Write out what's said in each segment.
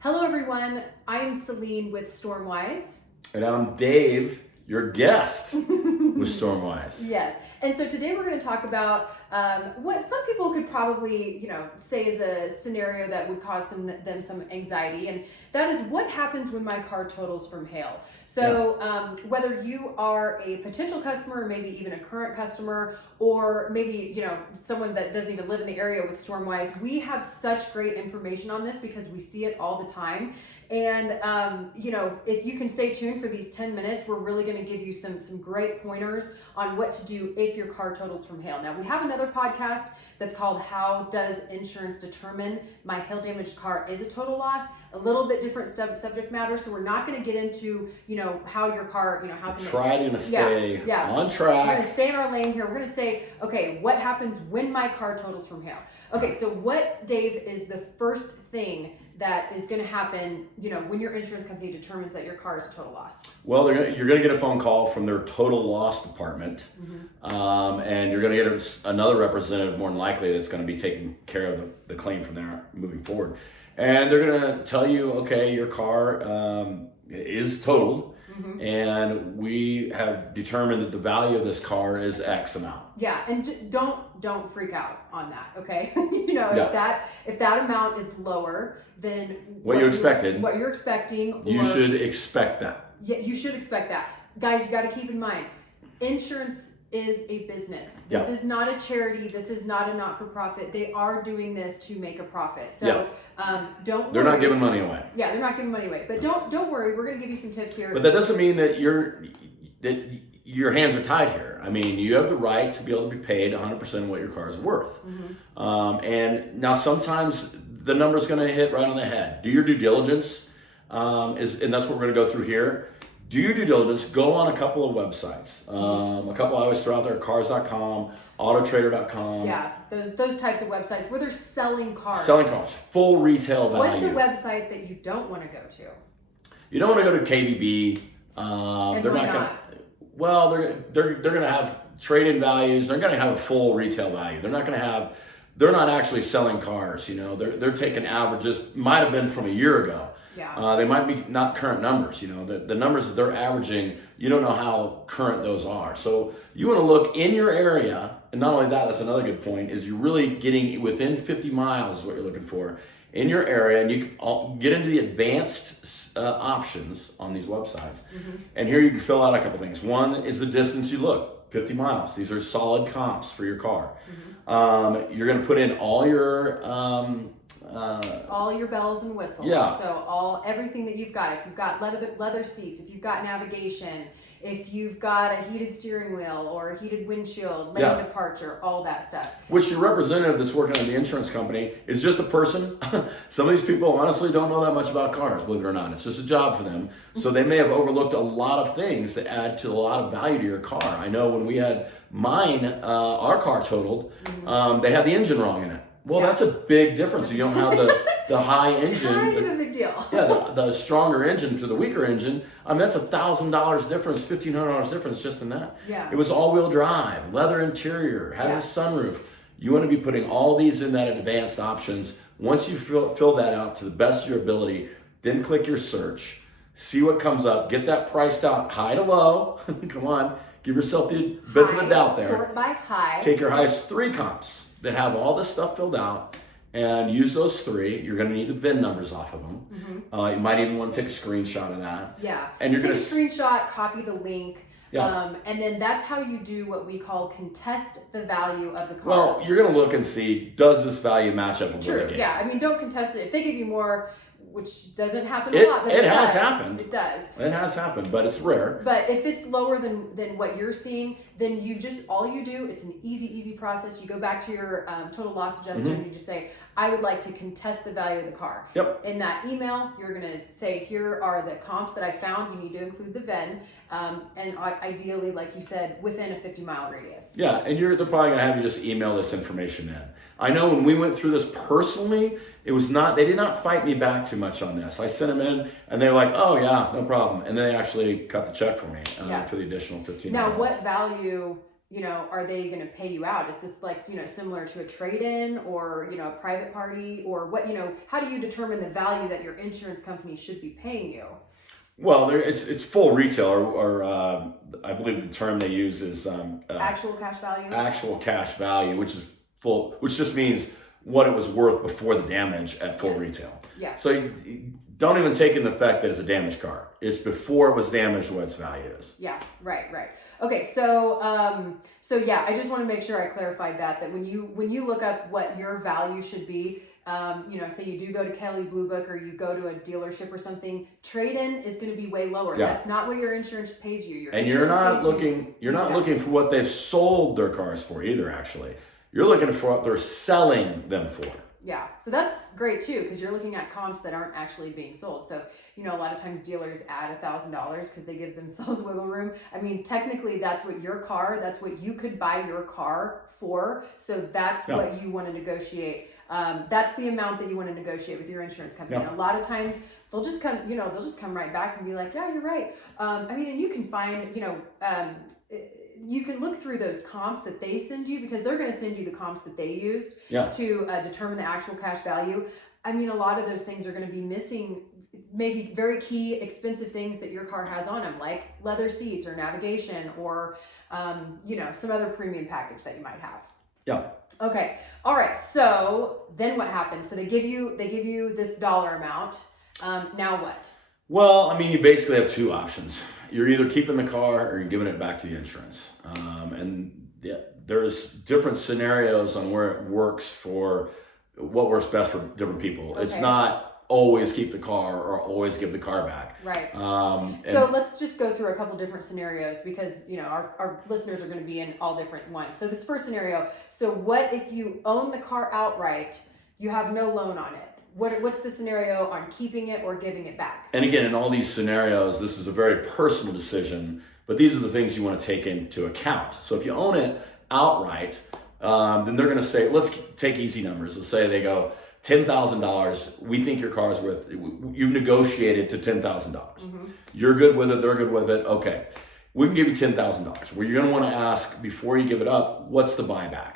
Hello everyone, I am Celine with StormWise. And I'm Dave, your guest with StormWise. Yes, and so today we're going to talk about what some people could probably, say is a scenario that would cause them some anxiety, and that is what happens when my car totals from hail. So whether you are a potential customer, or maybe even a current customer, or maybe someone that doesn't even live in the area with StormWise, we have such great information on this because we see it all the time. And if you can stay tuned for these 10 minutes, we're really going to give you some great pointers on what to do if your car totals from hail. Now, we have another podcast that's called How Does Insurance Determine My Hail Damaged Car is a Total Loss? A little bit different subject matter, so we're not going to get into how your car, how can trying to stay on track. We're going to stay in our lane here. We're going to say, okay, what happens when my car totals from hail? Okay, so what, Dave, is the first thing that is going to happen, when your insurance company determines that your car is a total loss? Well, you're going to get a phone call from their total loss department, and you're going to get another representative, more than likely, that's going to be taking care of the claim from there moving forward. And they're going to tell you, okay, your car is totaled, and we have determined that the value of this car is X amount. Yeah, and don't freak out on that, okay? If that amount is lower than what you're expecting, you should expect that. Yeah, you should expect that. Guys, you got to keep in mind, insurance is a business. This is not a charity. This is not a not-for-profit. They are doing this to make a profit. So don't worry. They're not giving money away. Yeah, they're not giving money away. But don't worry. We're going to give you some tips here. But that doesn't mean that your hands are tied here. I mean, you have the right to be able to be paid 100% of what your car is worth. And now sometimes the number's going to hit right on the head. Do your due diligence, and that's what we're going to go through here. Do your due diligence. Go on a couple of websites. A couple I always throw out there: cars.com, autotrader.com. Yeah, those types of websites where they're selling cars. Full retail value. What's a website that you don't want to go to? You don't want to go to KBB. They're not going to. Well, they're going to have trade-in values. They're going to have a full retail value. They're not actually selling cars. They're taking averages. Might have been from a year ago. Yeah. They might be not current numbers. The numbers that they're averaging, you don't know how current those are. So you want to look in your area, and not only that, that's another good point, is you're really getting within 50 miles is what you're looking for in your area, and you can get into the advanced options on these websites. And here you can fill out a couple things. One is the distance you look, 50 miles. These are solid comps for your car. You're going to put in all your bells and whistles. Yeah. So everything that you've got. If you've got leather seats, if you've got navigation, if you've got a heated steering wheel or a heated windshield, lane departure, all that stuff. Which your representative that's working on the insurance company is just a person. Some of these people honestly don't know that much about cars, believe it or not. It's just a job for them. So they may have overlooked a lot of things that add to a lot of value to your car. I know when we had our car totaled, they had the engine wrong in it. Well, that's a big difference. You don't have the high engine. Kind of a big deal. The stronger engine to the weaker engine. I mean, that's $1,000 difference, $1,500 difference just in that. Yeah. It was all-wheel drive, leather interior, has a sunroof. You want to be putting all these in that advanced options. Once you fill that out to the best of your ability, then click your search, see what comes up, get that priced out high to low. Come on, give yourself the benefit of the doubt there. Sort by high. Take your highest 3 comps that have all this stuff filled out and use those 3. You're going to need the VIN numbers off of them. You might even want to take a screenshot of that. Yeah. And you're take going a screenshot, copy the link. Yeah. And then that's how you do what we call contest the value of the car. Well, you're going to look and see, does this value match up with what I get? Yeah. I mean, don't contest it. If they give you more, which doesn't happen a lot, but it has happened. It does. It has happened, but it's rare. But if it's lower than what you're seeing, then all you do, it's an easy process. You go back to your total loss adjuster and you just say, I would like to contest the value of the car. Yep. In that email, you're going to say, here are the comps that I found. You need to include the VIN, and ideally, like you said, within a 50-mile radius. Yeah, and they're probably going to have you just email this information in. I know when we went through this personally, they did not fight me back too much on this. I sent them in, and they were like, oh yeah, no problem. And then they actually cut the check for me for the additional $15. Now, what value are they going to pay you out? Is this like, similar to a trade-in or, a private party, or what, how do you determine the value that your insurance company should be paying you? Well, it's full retail, or I believe the term they use is actual cash value. Actual cash value, which is full, which just means what it was worth before the damage at full retail. Yeah. So you don't even take in the fact that it's a damaged car. It's before it was damaged what its value is. Yeah, right. Okay, so yeah, I just want to make sure I clarified that when you look up what your value should be, say you do go to Kelley Blue Book or you go to a dealership or something, trade-in is going to be way lower. Yeah. That's not what your insurance pays you. You're not looking for what they've sold their cars for either, actually. You're looking for what they're selling them for. Yeah, so that's great too, because you're looking at comps that aren't actually being sold. So, a lot of times dealers add $1,000 because they give themselves wiggle room. I mean, technically that's what you could buy your car for. So that's what you want to negotiate. That's the amount that you want to negotiate with your insurance company. Yeah. And a lot of times they'll just come right back and be like, yeah, you're right. And you can find, you can look through those comps that they send you, because they're going to send you the comps that they used to determine the actual cash value. I mean, a lot of those things are going to be missing maybe very key expensive things that your car has on them, like leather seats or navigation or, some other premium package that you might have. Yeah. Okay. All right. So then what happens? So they give you this dollar amount. Now what? Well, I mean, you basically have two options. You're either keeping the car or you're giving it back to the insurance. There's different scenarios on where it works for what works best for different people. Okay. It's not always keep the car or always give the car back. Right. So let's just go through a couple different scenarios, because our listeners are going to be in all different ones. So this first scenario, so what if you own the car outright, you have no loan on it? What's the scenario on keeping it or giving it back? And again, in all these scenarios, this is a very personal decision, but these are the things you want to take into account. So if you own it outright, then they're going to say, let's take easy numbers. Let's say they go, $10,000. We think your car's worth, you've negotiated to $10,000. Mm-hmm. You're good with it. They're good with it. Okay. We can give you $10,000. Where you're going to want to ask before you give it up, what's the buyback?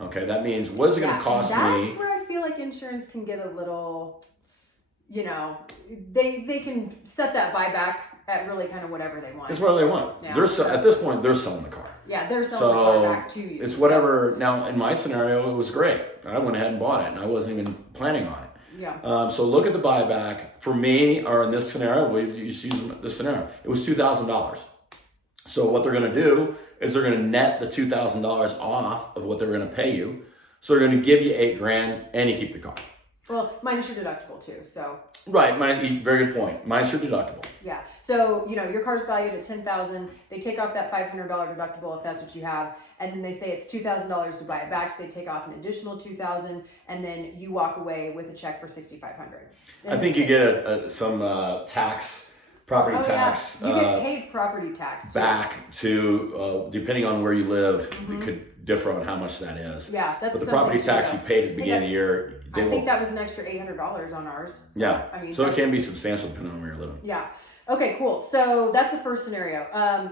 Okay. That means, what is it going to cost me? That's where I feel like insurance can get a little, they can set that buyback at really kind of whatever they want. It's whatever they want. Yeah, at this point, they're selling the car. Yeah, they're selling the car back to you. It's whatever. Now, in my scenario, it was great. I went ahead and bought it, and I wasn't even planning on it. Yeah. So look at the buyback. For me, or in this scenario, we use this scenario, it was $2,000. So what they're going to do is they're going to net the $2,000 off of what they're going to pay you. So they're going to give you $8,000, and you keep the car. Well, minus your deductible too, so. Right, very good point. Minus your deductible. Yeah, so your car's valued at $10,000. They take off that $500 deductible if that's what you have, and then they say it's $2,000 to buy it back. So they take off an additional $2,000, and then you walk away with a check for $6,500. I think you get some property tax. Yeah. You get paid property tax back to depending on where you live. Mm-hmm. It could differ on how much that is. Yeah, that's. But the property tax you paid at the beginning of the year. I think that was an extra $800 on ours. So, yeah. I mean, so it can be substantial depending on where you're living. Yeah. Okay. Cool. So that's the first scenario.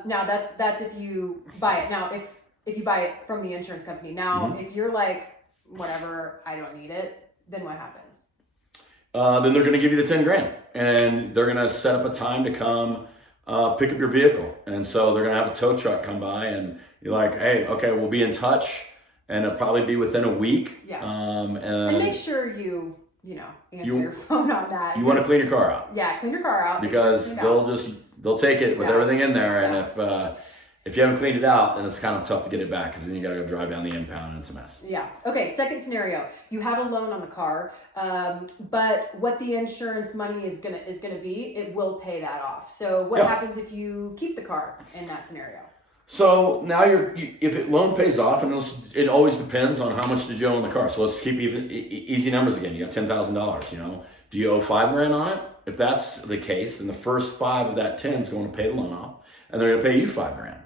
Now that's if you buy it. Now if you buy it from the insurance company. Now if you're like, whatever, I don't need it, then what happens? Then they're going to give you the $10,000, and they're going to set up a time to come pick up your vehicle. And so they're going to have a tow truck come by, and you're like, hey, okay, we'll be in touch. And it'll probably be within a week. Yeah. And make sure you answer your phone on that. You want to clean your car out. Yeah, clean your car out. Because they'll take it with everything in there. Yeah. And if you haven't cleaned it out, then it's kind of tough to get it back, because then you got to go drive down the impound and it's a mess. Yeah. Okay. Second scenario: you have a loan on the car, but what the insurance money is gonna be, it will pay that off. So what happens if you keep the car in that scenario? So now if loan pays off, and it always depends on how much did you owe on the car. So let's keep easy numbers again. You got $10,000. Do you owe $5,000 on it? If that's the case, then the first $5,000 of that 10 is going to pay the loan off, and they're going to pay you $5,000.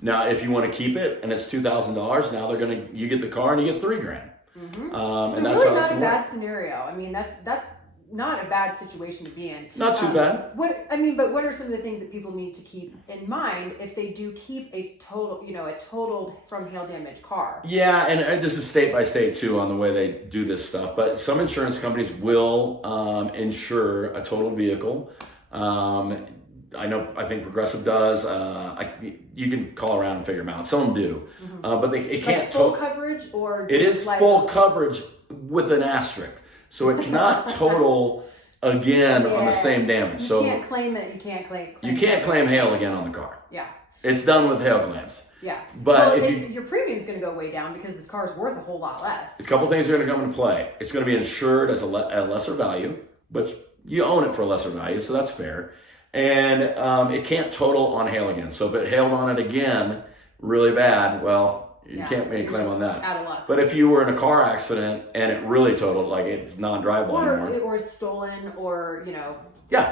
Now, if you want to keep it and it's $2,000, now you get the car and you get $3,000. Mm-hmm. So and that's really not a bad scenario. I mean, that's not a bad situation to be in. Not too bad. But what are some of the things that people need to keep in mind if they do keep a totaled from hail damage car? Yeah, and this is state by state too on the way they do this stuff. But some insurance companies will insure a totaled vehicle. I think Progressive does. You can call around and figure them out. Some of them do, but it can't. Like full coverage, or it is full coverage with an asterisk, so it cannot total again on the same damage. You so can't claim it. You can't claim. You can't claim hail again on the car. Yeah. It's done with hail claims. Yeah. But your premium's going to go way down because this car is worth a whole lot less. A couple things are going to come into play. It's going to be insured as a lesser value, but you own it for a lesser value, so that's fair. And it can't total on hail again. So if it hailed on it again really bad, well, you can't make a claim on that. Out of luck. But if you were in a car accident and it really totaled, like it's non-drivable anymore. Or stolen, or,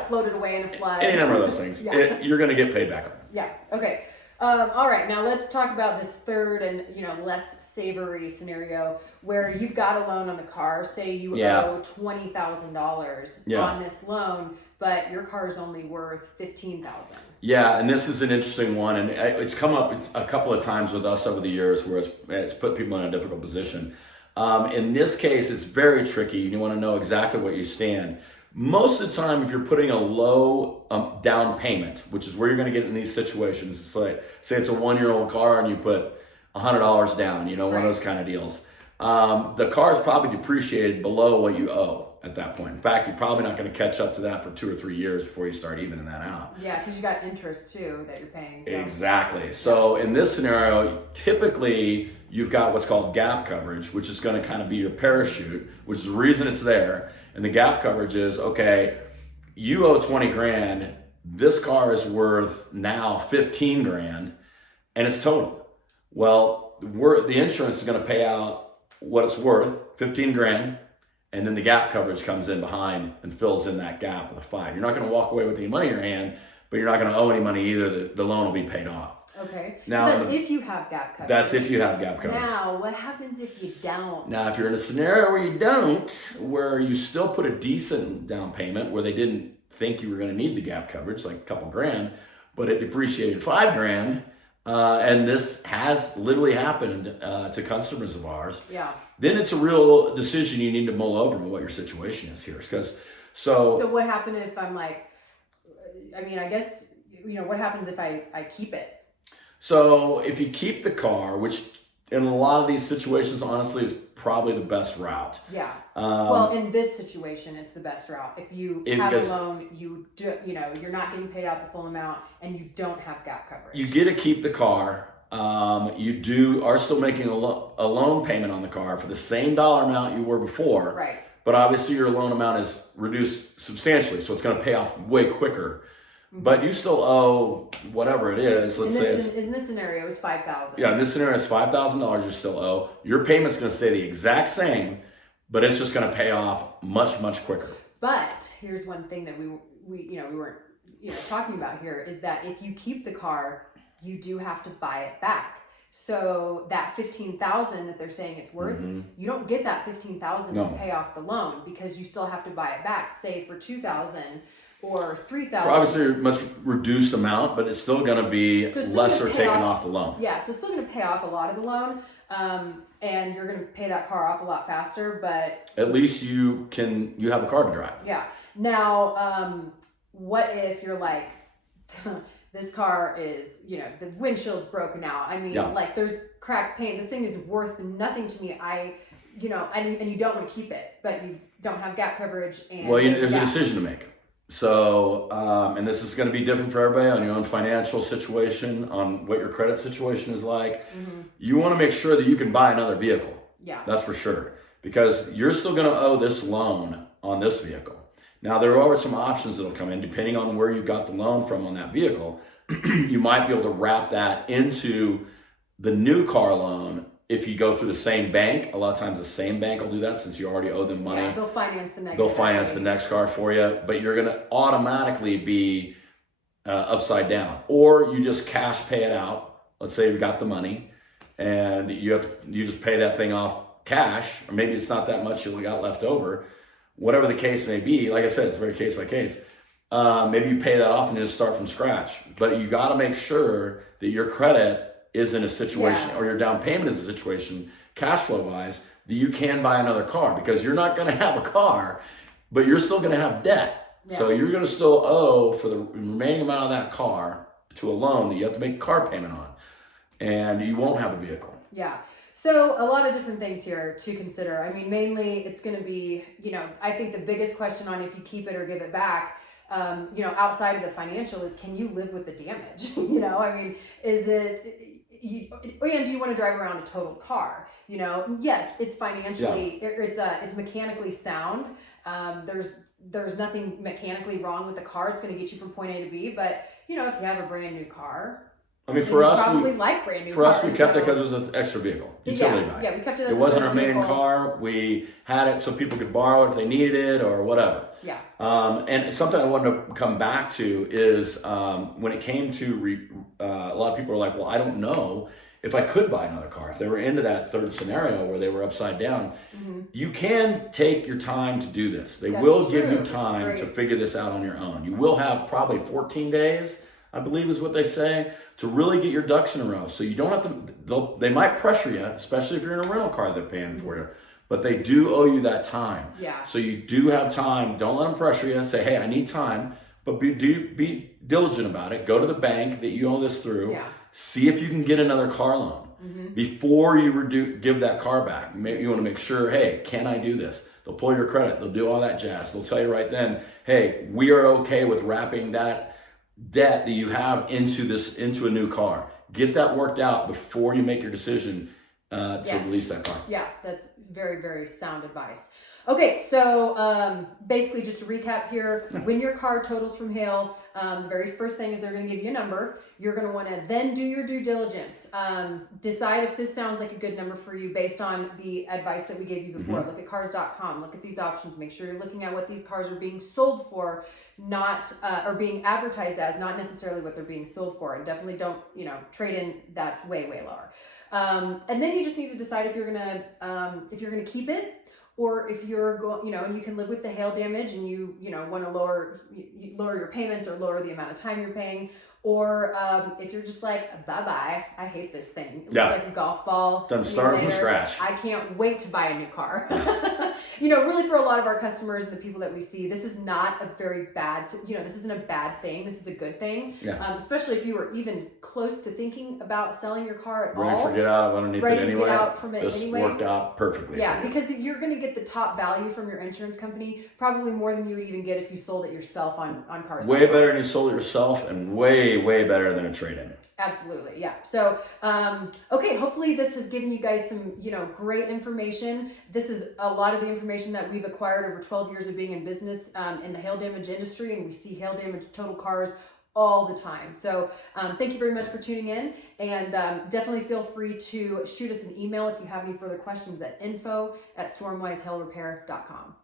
floated away in a flood. Any number of those things. You're going to get paid back. Yeah. Okay. All right. Now let's talk about this third and less savory scenario where you've got a loan on the car. Say you owe $20,000 on this loan, but your car is only worth $15,000. Yeah, and this is an interesting one, and it's come up a couple of times with us over the years where it's put people in a difficult position. In this case, it's very tricky. You want to know exactly what you stand. Most of the time, if you're putting a low down payment, which is where you're going to get in these situations, it's like, say it's a 1-year-old car and you put $100 down, one of those kind of deals. The car is probably depreciated below what you owe at that point. In fact, you're probably not going to catch up to that for 2 or 3 years before you start evening that out. Yeah, because you got interest too that you're paying. So. Exactly. So in this scenario, typically you've got what's called gap coverage, which is going to kind of be your parachute, which is the reason it's there. And the gap coverage is, okay, you owe 20 grand. This car is worth now 15 grand and it's total. Well, the insurance is going to pay out what it's worth, 15 grand. And then the gap coverage comes in behind and fills in that gap with a 5. You're not going to walk away with any money in your hand, but you're not going to owe any money either. The loan will be paid off. Okay. Now, so that's if you have gap coverage. That's if you have gap coverage. Now, what happens if you don't? Now, if you're in a scenario where you don't, where you still put a decent down payment, where they didn't think you were going to need the gap coverage, like a couple grand, but it depreciated 5 grand, and this has literally happened to customers of ours. Yeah. Then it's a real decision you need to mull over what your situation is here. So what happened if I'm like, I guess, what happens if I keep it? So if you keep the car, which in a lot of these situations, honestly, is probably the best route. Yeah. Well, in this situation, it's the best route. If you have a loan, you're not getting paid out the full amount, and you don't have gap coverage. You get to keep the car. You are still making a loan payment on the car for the same dollar amount you were before. Right. But obviously your loan amount is reduced substantially, so it's going to pay off way quicker. Mm-hmm. But you still owe whatever it is. Let's say in this scenario, it's $5,000. Yeah, in this scenario, it's $5,000 you still owe. Your payment's going to stay the exact same, but it's just going to pay off much, much quicker. But here's one thing that we weren't talking about here is that if you keep the car, you do have to buy it back. So that $15,000 that they're saying it's worth, you don't get that $15,000 to pay off the loan because you still have to buy it back. Say for $2,000 or $3,000. Obviously, a much reduced amount, but it's still going to be lesser taken off the loan. Yeah, so it's still going to pay off a lot of the loan, and you're going to pay that car off a lot faster. But at least you have a car to drive. Yeah. Now, what if you're like, this car is, the windshield's broken out. Like there's cracked paint. This thing is worth nothing to me. And you don't want to keep it, but you don't have gap coverage. And there's a decision to make. So, and this is going to be different for everybody on your own financial situation, on what your credit situation is like. Mm-hmm. You want to make sure that you can buy another vehicle. Yeah. That's for sure. Because you're still going to owe this loan on this vehicle. Now, there are some options that will come in depending on where you got the loan from on that vehicle. You might be able to wrap that into the new car loan if you go through the same bank. A lot of times the same bank will do that since you already owe them money. Yeah, they'll finance the next They'll finance the next car for you, but you're going to automatically be upside down. Or you just cash pay it out. Let's say you've got the money and you just pay that thing off cash, or maybe it's not that much you got left over. whatever the case may be, like I said, it's very case by case. Maybe you pay that off and just start from scratch. But you got to make sure that your credit is in a situation, or your down payment is a situation, cash flow wise, that you can buy another car, because you're not going to have a car, but you're still going to have debt. Yeah. So you're going to still owe for the remaining amount of that car to a loan that you have to make a car payment on, and you won't have a vehicle. Yeah. So a lot of different things here to consider. I mean, mainly it's going to be, I think the biggest question on if you keep it or give it back, outside of the financial, is can you live with the damage? I mean, is it, and do you want to drive around a totaled car? Yes, it's financially, it's mechanically sound. There's nothing mechanically wrong with the car. It's going to get you from point A to B. But if you have a brand new car, I mean, for us, probably like brand new cars. For us, we kept it because it was an extra vehicle, utility bike. Yeah, we kept it as it wasn't our main car. We had it so people could borrow it if they needed it or whatever. Yeah. And something I wanted to come back to is when it came to a lot of people are like, well, I don't know if I could buy another car. If they were into that third scenario where they were upside down, you can take your time to do this. They will give you time to figure this out on your own. You will have probably 14 days, I believe is what they say, to really get your ducks in a row. So you don't have to, they might pressure you, especially if you're in a rental car they're paying for you, but they do owe you that time. Yeah. So you do have time. Don't let them pressure you. Say, hey, I need time, but be diligent about it. Go to the bank that you owe this through. Yeah. See if you can get another car loan before you give that car back. You want to make sure, hey, can I do this? They'll pull your credit. They'll do all that jazz. They'll tell you right then, hey, we are okay with wrapping that debt that you have into a new car. Get that worked out before you make your decision to release that car. Yeah, that's very, very sound advice. Okay, so basically just to recap here, when your car totals from hail, the very first thing is they're going to give you a number. You're going to want to then do your due diligence. Decide if this sounds like a good number for you based on the advice that we gave you before. Look at cars.com, look at these options, make sure you're looking at what these cars are being sold for, not or being advertised as, not necessarily what they're being sold for. And definitely don't, trade in that's way, way lower. And then you just need to decide if you're gonna keep it, or if you're going, and you can live with the hail damage and you want to lower your payments or lower the amount of time you're paying, or if you're just like, bye-bye, I hate this thing. It looks like a golf ball. So I'm starting from scratch. I can't wait to buy a new car. Really for a lot of our customers and the people that we see, this is not a very bad, this isn't a bad thing. This is a good thing. Yeah. Especially if you were even close to thinking about selling your car at all. Ready to get out underneath it anyway. Get out from it this anyway. Worked out perfectly. Yeah, because you're going to get the top value from your insurance company, probably more than you would even get if you sold it yourself on cars. Way better than you sold it yourself, and way, way better than a trade-in. Absolutely, yeah. So, okay, hopefully this has given you guys some, great information. This is a lot of the information that we've acquired over 12 years of being in business in the hail damage industry, and we see hail damage total cars all the time. So thank you very much for tuning in, and definitely feel free to shoot us an email if you have any further questions at info@stormwisehailrepair.com.